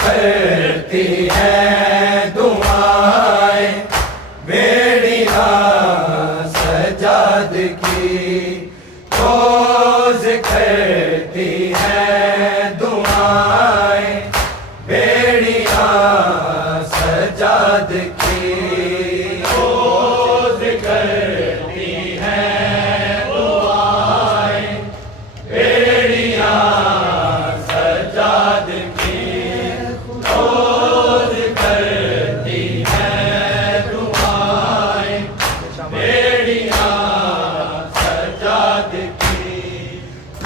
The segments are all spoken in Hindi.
करती हैं दुआएं बेड़ियां सजाद की, रोज करती हैं दुआएं बेड़ियां सजाद की, रोज करती हैं दुआएं बेड़ियां सजाद की, रोज करती हैं दुआएं बेड़ियां सजाद की,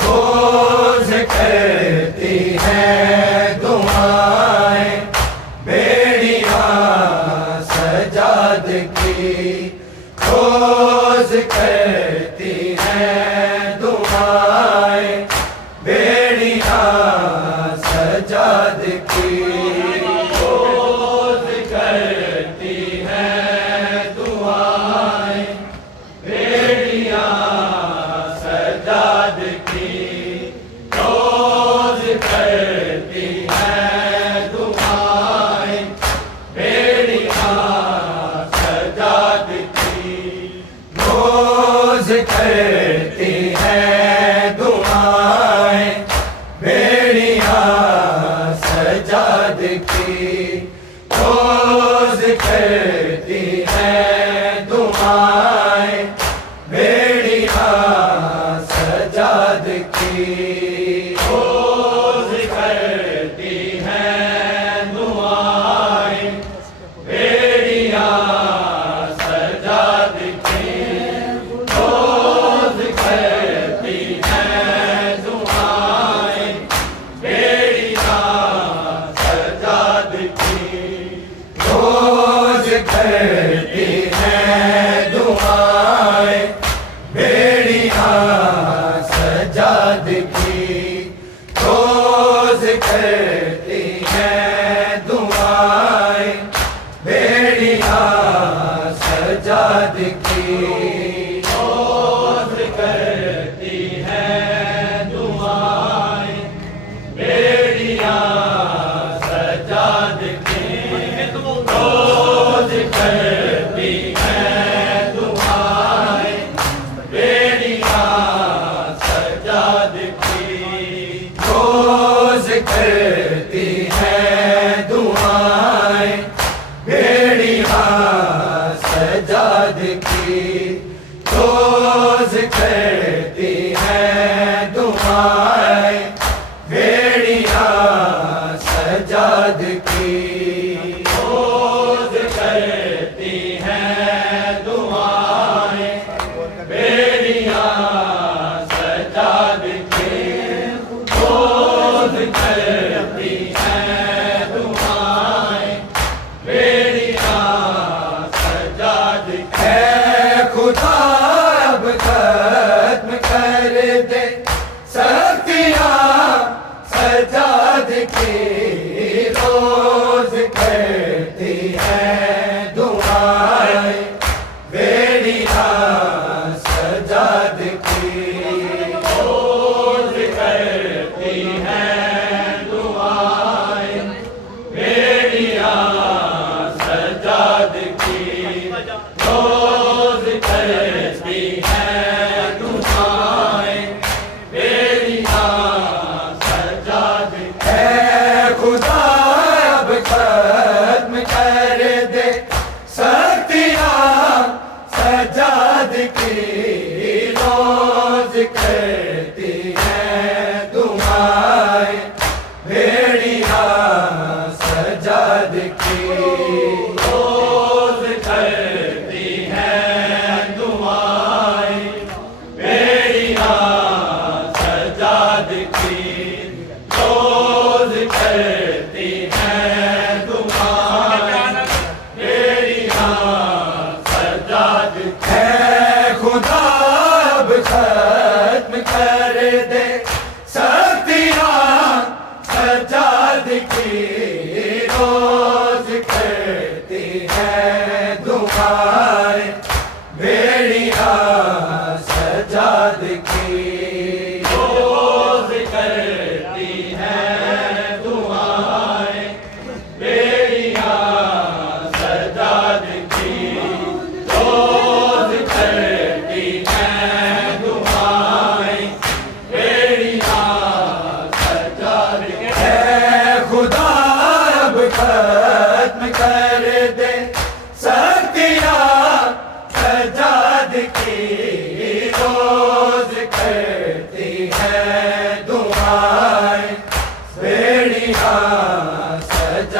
रोज करती हैं दुआएं बेड़ियां सजाद की, रोज करती हैं दुआएं बेड़ियां सजाद की, रोज करती हैं दुआएं बेड़ियां सजाद की, रोज करती हैं दुआएं बेड़ियां सजाद की, रोज करती हैं दुआएं बेड़ियां सजाद की, रोज करती हैं दुआएं बेड़ियां सजाद की, रोज करती हैं दुआएं बेड़ियां सजाद की, रोज करती हैं दुआएं बेड़ियां सजाद की, रोज करती हैं दुआएं बेड़ियां सजाद की, रोज करती हैं दुआएं बेड़ियां सजाद की, रोज करती हैं दुआएं बेड़ियां सजाद की, रोज करती हैं दुआएं बेड़ियां सजाद की, रोज करती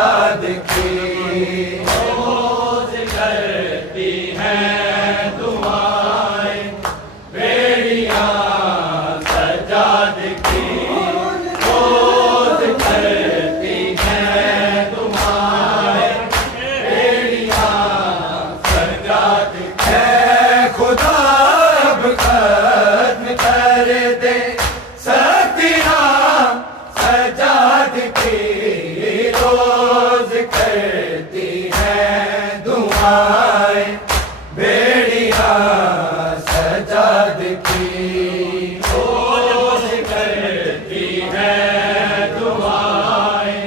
सजाद की रोज करती हैं दुआएं बेड़ियां सजाद की रोज करती हैं दुआएं बेड़ियां सजाद की खुदा अब खत्म कर दे सतियां सजाद की रोज करती हैं दुआएं बेड़ियां सजाद की रोज करती हैं दुआएं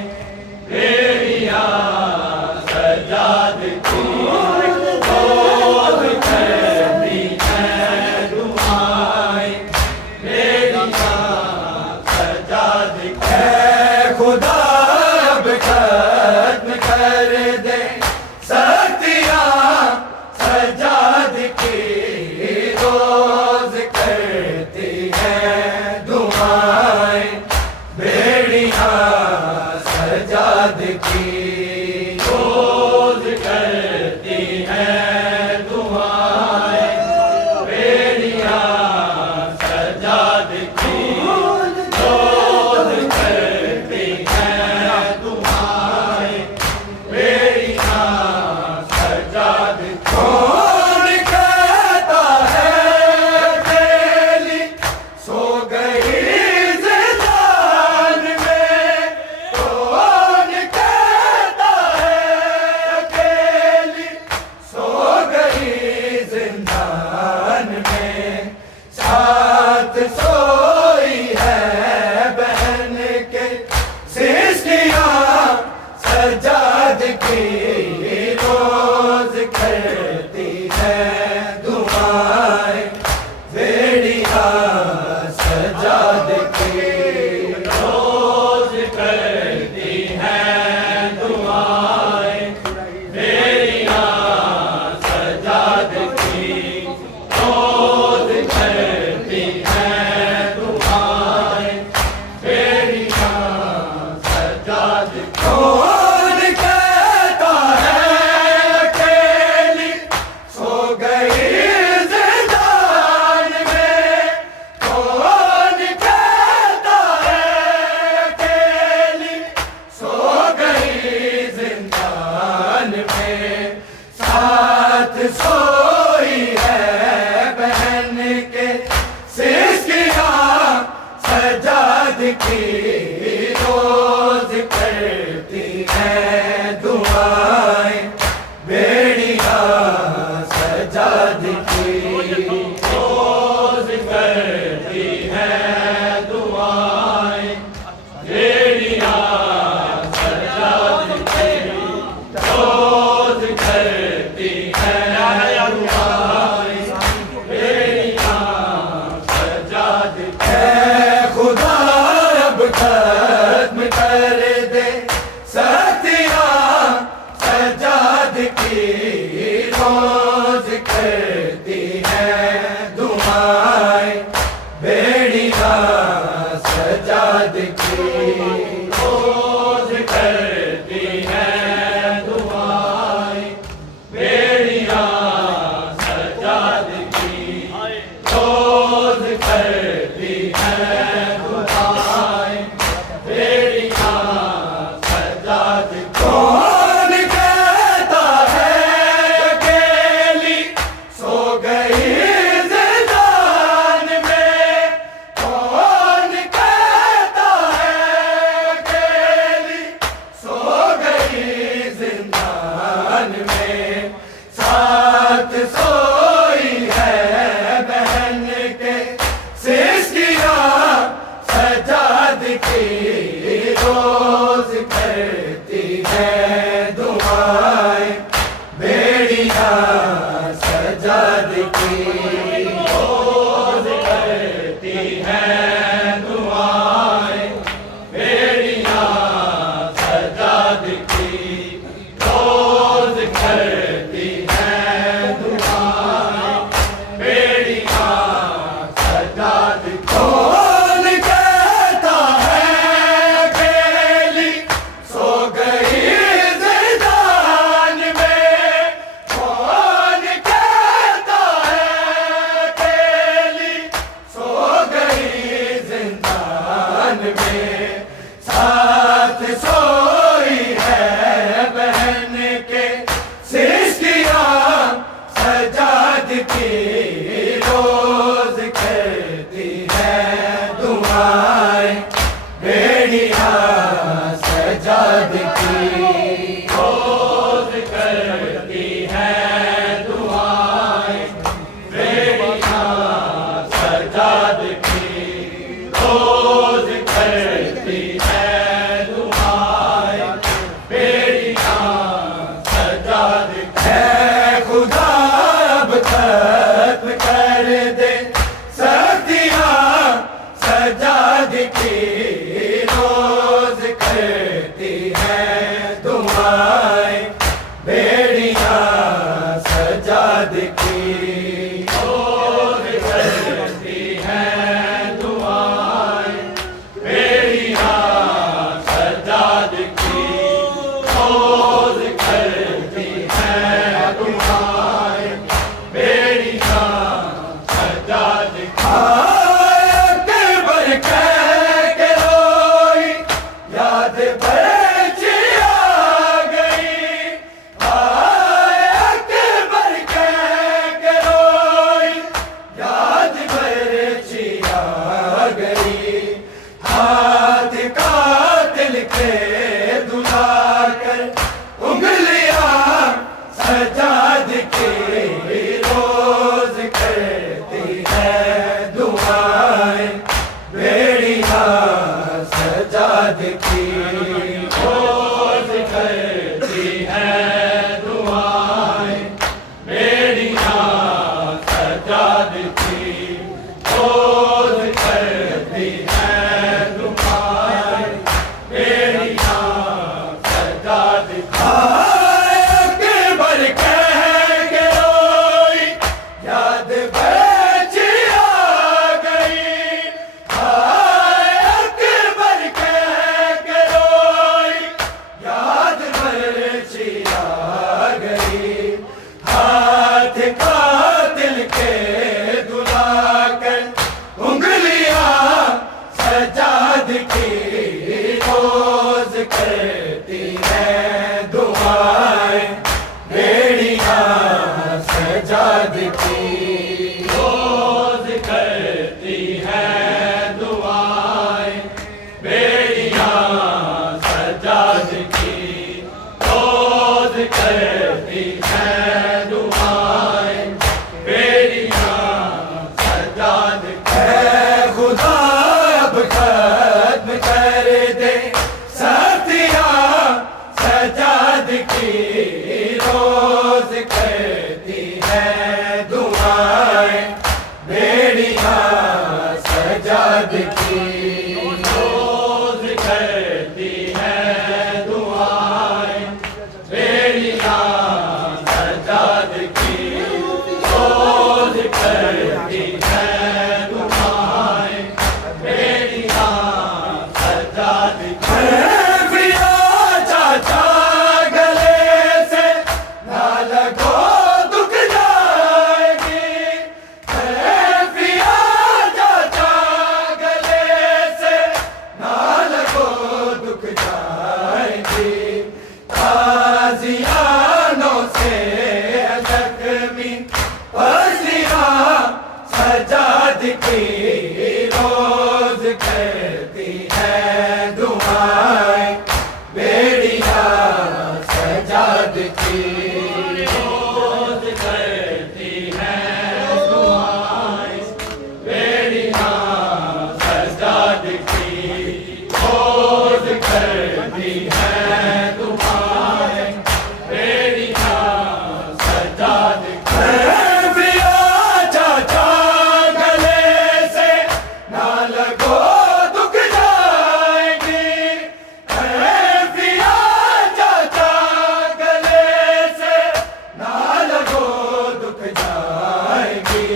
बेड़ियां सजाद की रोज करती हैं दुआएं बेड़ियां सजाद की खुदा अब खत्म कर दे सतियां सजाद की रोज करती हैं दुआएं बेड़ियां सजाद की रोज करती हैं दुआएं बेड़ियां सजाद की रोज करती हैं दुआएं बेड़ियां सजाद की कौन कहता है अकेली सो गई जिंदान में कौन कहता है अकेली सो गई जिंदान में साथ सोई है बहन के सिस्कियां सजाद की रोज करती है दुआएं बेड़ियां सजाद की रोज करती हैं दुआएं बेड़ियां सजाद की रोज करती हैं दुआएं बेड़ियां सजाद की कौन कहता है अकेली सो गई जिंदान में कौन कहता है अकेली सो गई जिंदान में साथ सोई है बहन के सिस्कियां सजाद की रोज करती हैं दुआएं बेड़ियां सजाद की रोज करती हैं दुआएं बेड़ियां सजाद की रोज करती हैं दुआएं बेड़ियां सजाद की खुदा अब खत्म कर दे सतियां सजाद की रोज करती हैं दुआएं बेड़ियां सजाद की रोज करती हैं दुआएं बेड़ियां सजाद की रोज करती हैं दुआएं बेड़ियां सजाद की कौन कहता है अकेली सो गई जिंदान में कौन कहता है अकेली सो गई जिंदान में साथ सोई है बहन के सिस्कियां सजाद की रोज करती हैं दुआएं बेड़ियां सजाद की रोज करती हैं दुआएं बेड़ियां सजाद की रोज करती हैं दुआएं बेड़ियां सजाद की कौन कहता है अकेली सो गई सजाद की रोज करती है दुआएं बेड़ियां सजाद की रोज करती है दुआएं बेड़ियां सजाद है खुदा अब खत्म कर दे सख्तियां सजाद की रोज करती है दुआएं बेड़ियां सजाद की रोज करती है दुआएं बेड़ियां सजाद की रोज करती है दुआएं बेड़ियां सजाद की याद बरची आ गई आए अकबर के रोई याद बरची आ गई हाथ कातिल के दुलाकर उंगलियां सजाद की रोज करती है दुआएं बेड़ियां सजाद की रोज करती है दुआएं बेड़ियां सजाद की रोज करती है दुआएं बेड़ियां सजाद की अकबर के रोई याद बरची आ गई याद बरची आ गई हाथ कातिल के दुलाकर उंगलियां सजाद की रोज करती है दुआएं बेड़ियां सजाद की रोज करती है दुआएं बेड़ियां सजाद की रोज करती है दुआएं बेड़ियां सजाद है खुदा अब खत्म कर दे सख्तियां सजाद की रोज करती है दुआएं बेड़ियां सजाद की रोज करती है दुआएं बेड़ियां सजाद की रोज करती है दुआएं बेड़ियां सजाद की फिया चाचा गले से ना लगो दुख जाएगी फिया चाचा गले से ना लगो दुख जाएगी ताजियानों से जख्मी पसलियां सजाद की रोज करती है दुआएं बेड़ियां सजाद की रोज करती है दुआएं बेड़ियां सजाद की रोज करती है दुआएं बेड़ियां सजाद की फिया चाचा गले से ना लगो दुख जाएगी फिया चाचा गले से ना लगो दुख जाएगी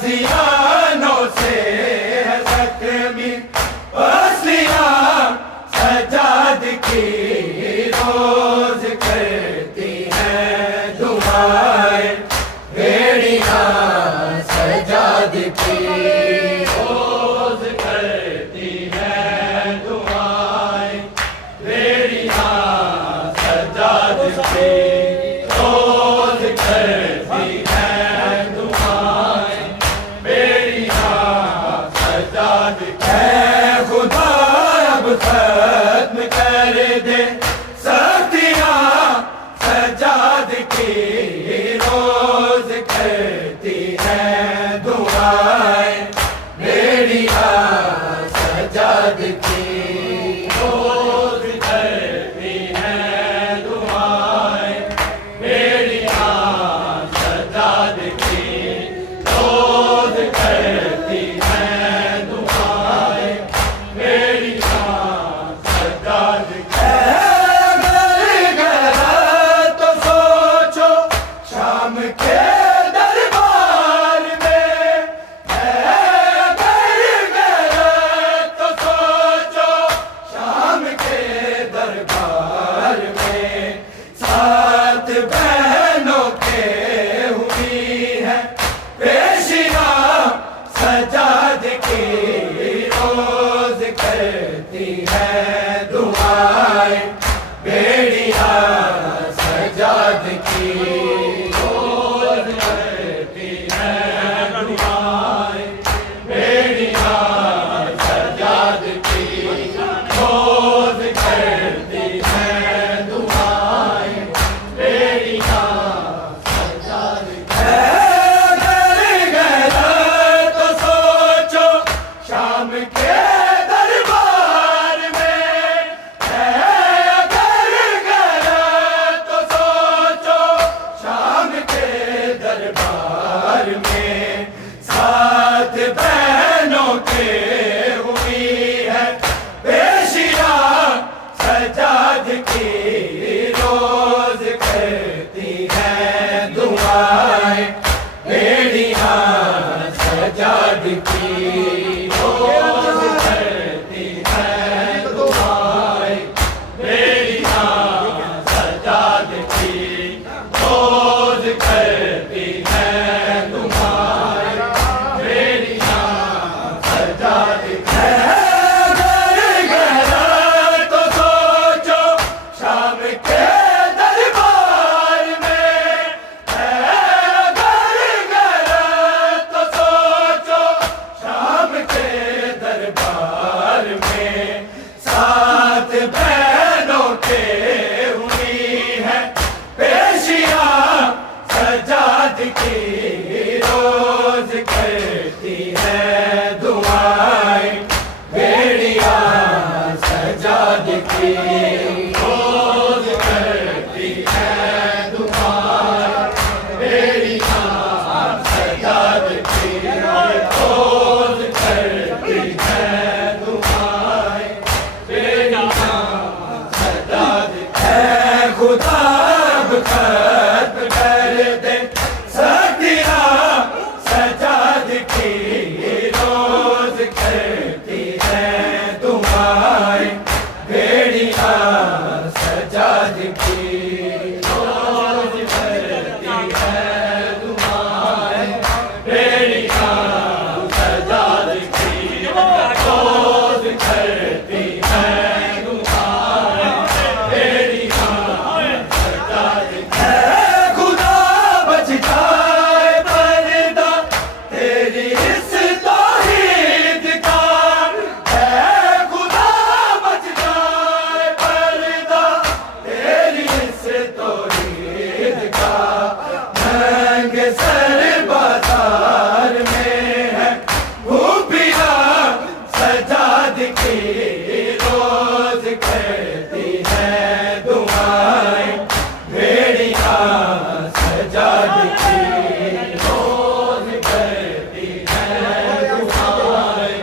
ताजियानों से जख्मी पसलियां सजाद की रोज करती है दुआएं बेड़ियां सजाद की रोज करती है दुआएं बेड़ियां सजाद की रोज करती है दुआएं बेड़ियां सजाद की खुदा अब खत्म दे सख्तियां सजाद की रोज करती है दुआएं बेड़िया सजाद की रोज करती है दुआएं बेड़िया सजाद की रोज करती है दुआएं बेड़िया सजाद की शाम के दरबार में अगर गया तो सोचो शाम के दरबार में सात बहनों के हुई है पेशियां सजाद की रोज करती है दुआएं बेड़िया सजाद की सात बहनों के हुई है पेशियां सजाद की रोज करती है दुआएं बेड़िया सजाद की रोज करती है दुआएं बेड़िया सजाद की रोज करती है सात बहनों के हुई है पेशियां सजाद की रोज करती है दुआएं बेड़िया सजाद की रोज करती है दुआएं बेड़िया सजाद की रोज करती है खुदा खत्म कर दे सख्तियां सजाद की रोज करती है दुआएं बेड़िया सजाद की रोज करती है दुआएं बेड़िया सजाद की रोज करती है सर बाजार में है भूपिया सजाद की रोज करती है दुआएं बेड़िया सजाद की रोज करती है दुआएं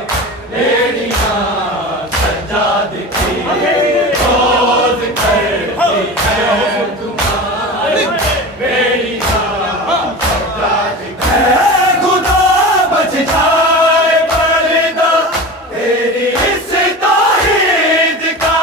बेड़िया सजाद की रोज करती है दुआएं बेड़िया खुदा बच जाए पर्दा तेरी इस तौहीद का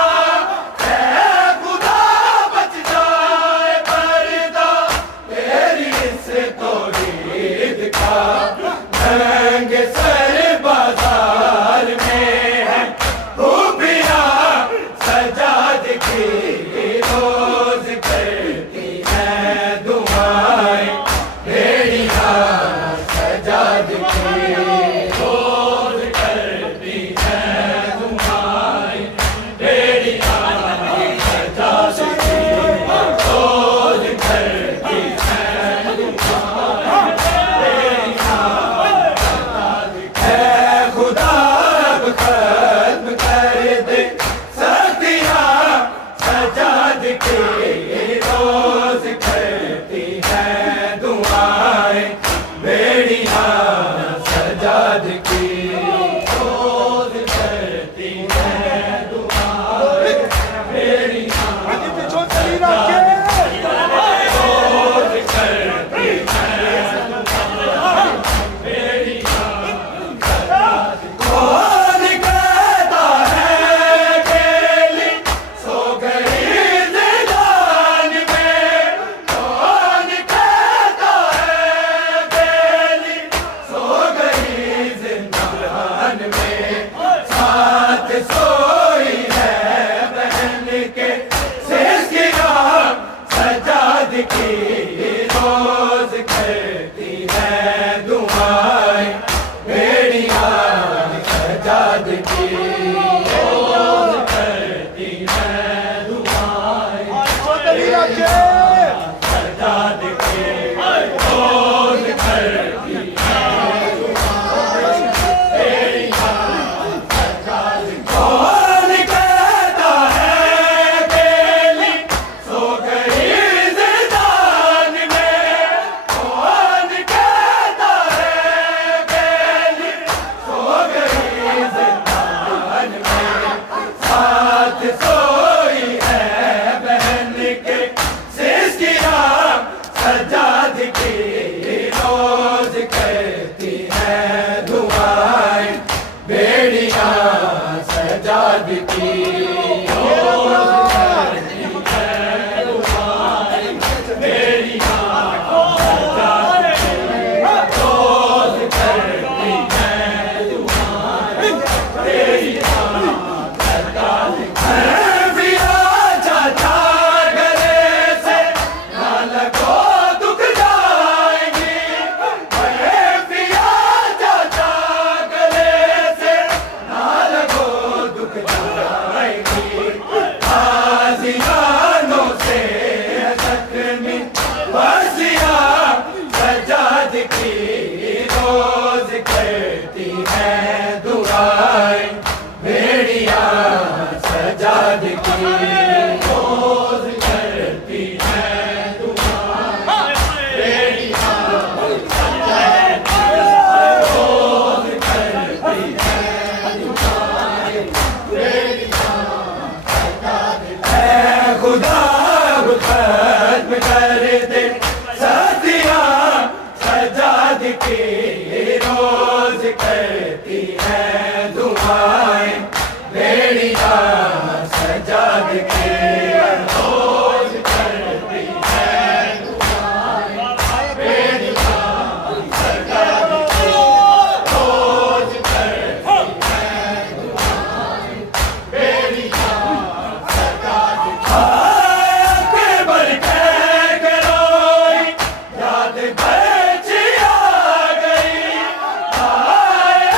सजाद के रोज करती कौन कहता है बेली सो गई जिंदान में, कौन कहता है बेली सो गई जिंदान में, साथ सोई है बहन के सिसकियां सजाद की रोज करती है दुआएं बेड़ियां सजाद की रोज करती है दुआएं बेड़ियां सजाद की रोज करती है दुआएं बेड़ियां सजाद की पिया चाचा गले से ना लगो दुख जाएंगी, पिया चाचा गले से ना लगो दुख जाएंगी, आज़ियानों से जख्मी बसिया सजाद की रोज करती है दुआएं बेड़ियां सजाद की रोज करती है दुआएं बेड़ियां सजाद की रोज करती है दुआएं बेड़ियां सजाद की। ऐ खुदा अब खत्म कर दे सतियां सजाद की रोज करती है दुआएं बेड़ियां सजाद की रोज करती है दुआएं बेड़ियां सजाद की रोज करती है दुआएं बेड़ियां सजाद की। अकबर कह के रोई याद बची आ गई,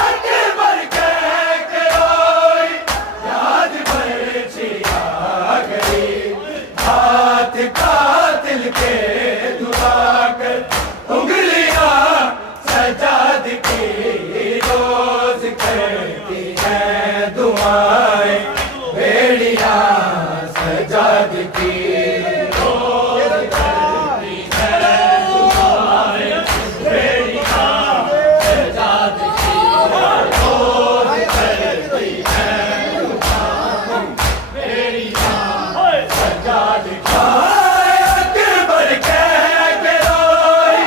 अकबर कह के रोई याद बची आ गई, हाथ कातिल के दुलाकर उंगलियां सजाद की रोज करती है दुआएं बेड़ियां सजाद की रोज करती है दुआएं बेड़ियां सजाद की रोज करती है दुआएं बेड़ियां सजाद की। अकबर कह के रोई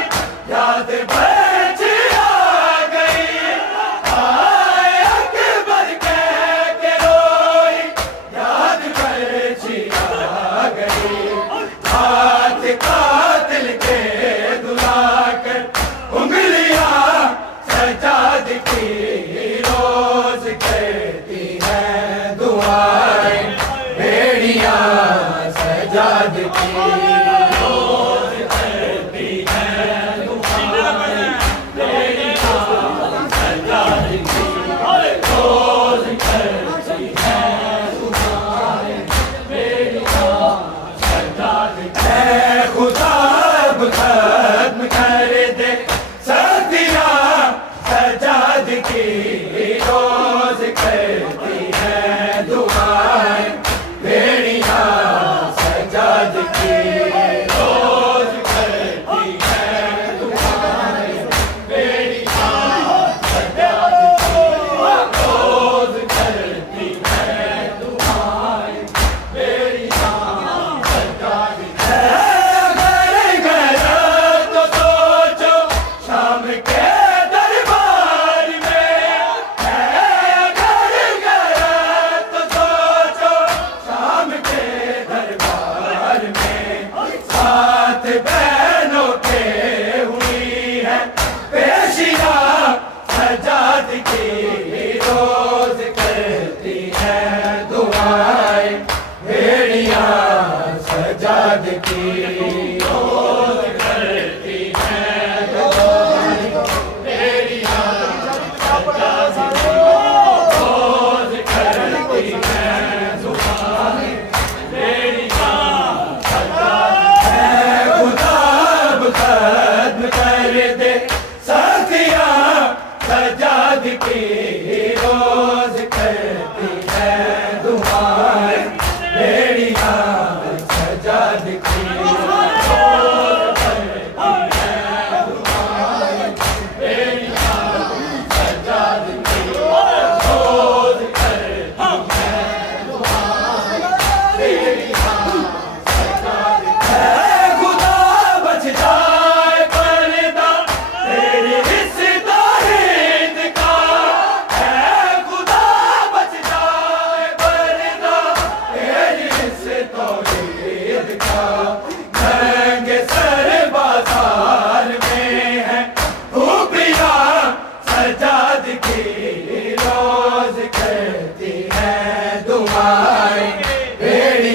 याद बची आ गई, अकबर कह के रोई याद बची आ गई, हाथ कातिल के दुलाकर उंगलियां सजाद की रोज करती है दुआएं बेड़ियां सजाद की रोज करती है दुआएं बेड़ियां सजाद की रोज करती है दुआएं बेड़ियां सजाद की। ऐ खुदा अब खत्म कर दे सतियां सजाद की रोज करती है दुआएं बेड़ियां सजाद की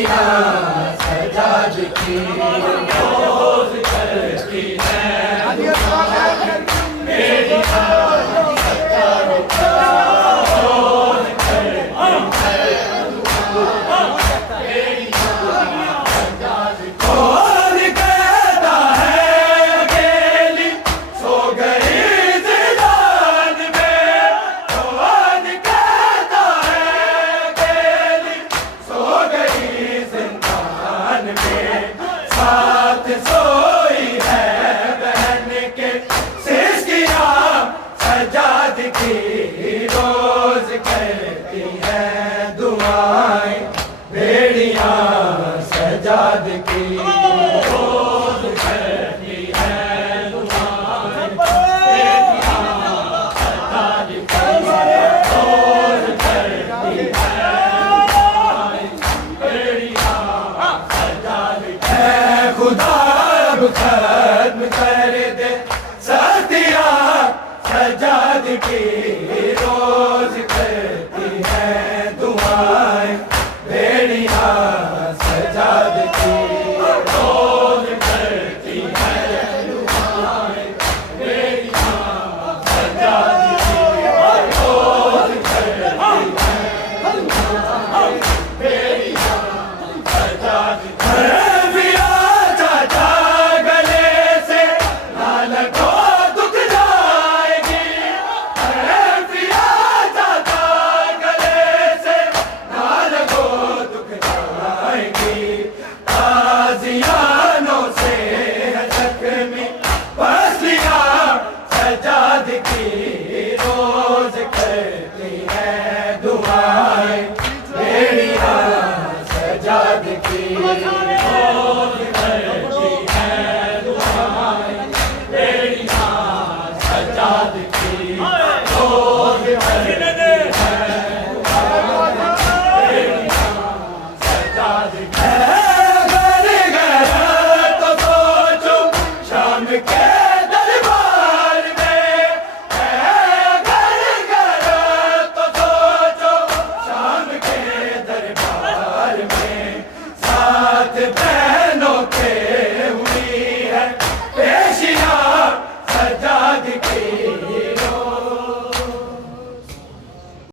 बेड़ियां सजाद की रोज करती हैं बेड़ियां सजाद की रोज करती हैं कौन कहता है अकेली सो गई जिंदान में कौन कहता है अकेली सो गई जिंदान में साथ सोई है बहन के सिसकियां सजाद की रोज करती है दुआएं बेड़ियां सजाद की रोज करती है दुआएं बेड़ियां सजाद की रोज करती है दुआएं बेड़ियां सजाद की है खुदा अब खत्म कर दे सतिया सजाद की रोज करती है दुआएं बेड़ियां सजाद की रोज करती है दुआएं बेड़ियां सजाद की रोज करती है दुआएं बेड़ियां सजाद की पिया चाचा गले से ना लगो दुख जाएगी पिया चाचा गले से ना लगो दुख जाएगी ताजियानों से जख्मी पसलियां सजाद की रोज करती है दुआएं बेड़ियां सजाद की रोज करती है दुआएं बेड़ियां सजाद की रोज करती है बेड़ियां सजाद की घर घर तो सोचो शाम के दरबार में घर घर तो सोचो शाम के दरबार में साथ